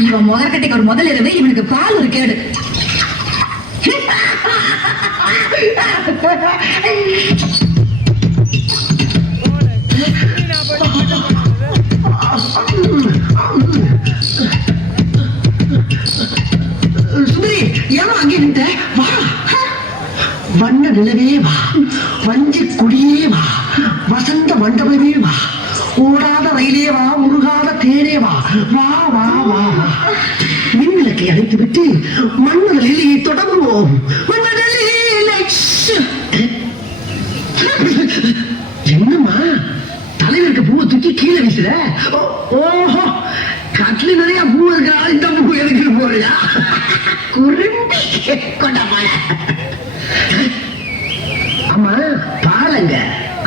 இவன் முதற்கட்டைக்கு ஒரு முதல் இரவு இவனுக்கு பால் ஒரு கேடு. சுந்தரி ஏமா அங்கே நின்ற வா. வண்ண நிலவே வா. வஞ்சி குடியே வா. வசந்த மண்டபமே வா. ஓடாத ரயிலே வா தேனே வா. வா வா வா வா. மின்விளக்கை அணைத்து விட்டு மன்மத லீலையை தொடங்குவோம். மன்மத லீலை. என்னம்மா? தலைவருக்கு பூவை தூக்கி கீழே வீசுற? ஓஹோ. கட்லி நிறைய பூ இருக்கிறா இந்த பூ எதுக்கு போறியா? குறும்பி கொண்டாமா ஆமா பாலங்க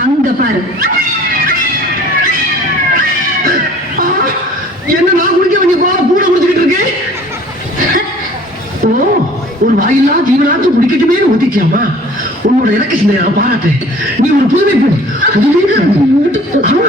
அங்க பாரு. என்ன நான் குடிக்க வேண்டிய பால பூட குடிச்சுக்கிட்டு இருக்கு? ஓ ஒரு வாயில்லா ஜீவனாச்சும் குடிக்கட்டுமே ஒத்திக்கியாமா உன்னோட இலக்க சிந்தனை நான் பாராட்டேன். நீ ஒரு புதுமை. ஆமா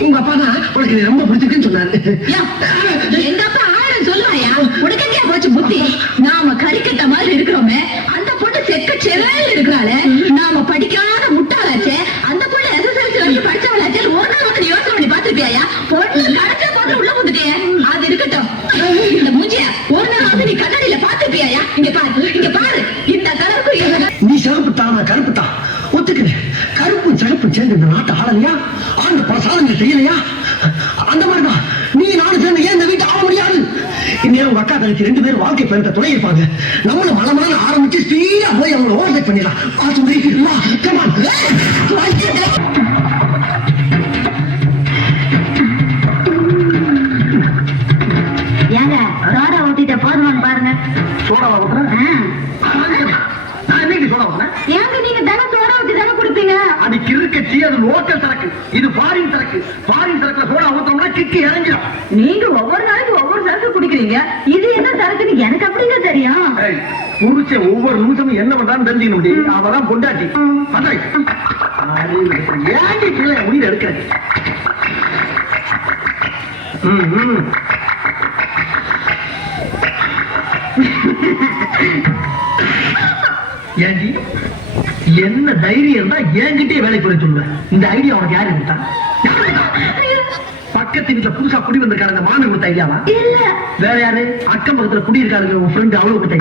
உங்க அப்பா தான் உனக்கு இது ரொம்ப பிடிச்சிருக்குன்னு சொன்னாரு. எங்க அப்பா ஆயிரம் சொல்லுவாயா? உனக்கு போச்சு புத்தி? நாம கறிக்கட்ட மாதிரி இருக்கிறோமே அந்த பொண்ணு செக்க செவேல் இருக்கிறாளே நாம படிக்காத முட்டாளாச்சே அந்த பொண்ணு எஸ்எஸ்எல்சி வரைக்கும் படிச்சவளாச்சே ஒரு நாள் வந்து யோசனை பண்ணி பார்த்திருப்பியா பொண்ணு கடைச்ச பொண்ணு உள்ள வந்துட்டே அது இருக்கட்டும். இந்த மூஞ்சிய ஒரு நாள் வந்து நீ கண்ணாடியில பார்த்திருப்பியா இங்க பாரு இங்க பாரு. இந்த colour- நீ சிவப்பு தான் நான் கருப்பு தான். ஒத்துக்கிறேன். கருப்பும் சிகப்பும் சேர்ந்து இந்த நாட்டை ஆளலையா? செய்யலையா அந்த மாதிரிதான். நீ நானும் சேர்ந்து ஏன் இந்த வீட்டை ஆள முடியாது? இன்னும் உங்க அக்கா தங்கச்சி ரெண்டு பேரும் வாழ்க்கை பயணத்தை துணை இருப்பாங்க. நம்மளும் மல மலன்னு ஆரம்பிச்சு ஸ்பீடா போய் அவங்கள ஓவர்டேக் பண்ணிடலாம். பார்த்து வா கமான் ஏங்க சோடா ஊத்துறேன் நான் என்னைக்கு சோடா ஊத்துறேன் ஏங்க நீங்க தினம் சோடா ஊத்தி தானே குடுப்பீங்க கிறுக்கச்சி அது லோக்கல் சரக்கு. இது ஃபாரின் சரக்கு. ஃபாரின் சரக்குல சோடா ஊத்தோம்னா கிக்கு இறங்கிடும். நீங்க ஒவ்வொரு நாளைக்கு ஒவ்வொரு சரக்கு குடிக்கிறீங்க. இது என்ன சரக்குன்னு எனக்கு அப்படிங்க தெரியும். புருஷன் ஒவ்வொரு நிமிஷமும் என்ன பண்றான்னு தெரிஞ்சுக்க முடியும் அவதான் பொண்டாட்டி. ஏன்டி பிள்ளை? உயிர் எடுக்கிற. ம், ம். ஏண்டி? என்ன தைரியம் இருந்தா என்கிட்டயே வேலை போய் சொல்லுவேன் இந்த ஐடியா உனக்கு யாரு கொடுத்தா பக்கத்து வீட்டுல புதுசா குடி வந்திருக்காரு அந்த மாமி கொடுத்த ஐடியாவா வேற யாரு? அக்கம் பக்கத்துல குடி இருக்காரு உன் ஃப்ரெண்ட் அவ்வளவு கொடுத்த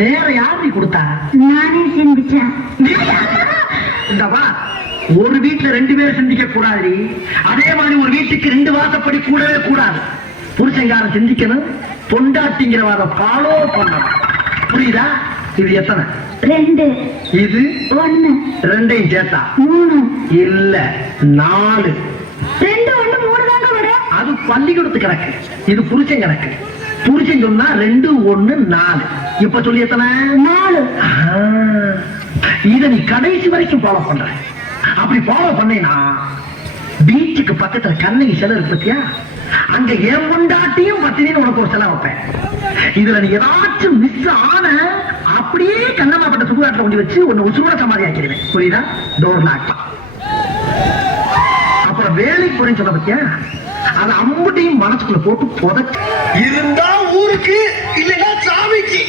வேற யார் நீ கொடுத்தா? நானே சிந்திச்சேன். இந்தவா ஒரு வீட்டுல ரெண்டு பேர் சிந்திக்க கூடாது அதே மாதிரி ஒரு வீட்டுக்கு ரெண்டு வாசப்படி கூடவே கூடாது. புருஷங்காரன் சிந்திக்கணும்? பொண்டாட்டிங்கிறவாத ஃபாலோ பண்ணணும். புரியுதா? இது எத்தனை? ரெண்டு. இது ஒண்ணு. ரெண்டையும் சேர்த்தா? மூணு. இல்ல நாலு. ரெண்டு ஒண்ணு மூணு தாங்க வரும் அது பள்ளிக்கூடத்து கணக்கு. இது புருஷன் கணக்கு. புருஷன் சொன்னா ரெண்டு ஒண்ணு நாலு. இப்ப சொல்லி எத்தனை? நாலு. இத நீ கடைசி வரைக்கும் ஃபாலோ பண்ற. அப்படி ஃபாலோ பண்ணேனா பீச்சுக்கு பக்கத்துல கண்ணகி சிலை பத்தியா? அங்க என் பொண்டாட்டியும் பத்தினின்னு உனக்கு ஒரு சிலை வைப்பேன். இதுல நீ ஏதாச்சும் மிஸ் ஆன அப்படியே கண்ணமாப்பட்ட சுடுகாட்டில் கொண்டு வச்சு ஒன்னு உசுரோட சமாதி ஆக்கிடுவேன் புரியுதா? டோர் லாக் அப்புறம் வேலைக்கு போறேன்னு சொன்ன பத்தியா? அது அம்புட்டையும் மனசுக்குள்ள போட்டு புதைச்சு இருந்தா ஊருக்கு இல்லைன்னா சாமிக்கு.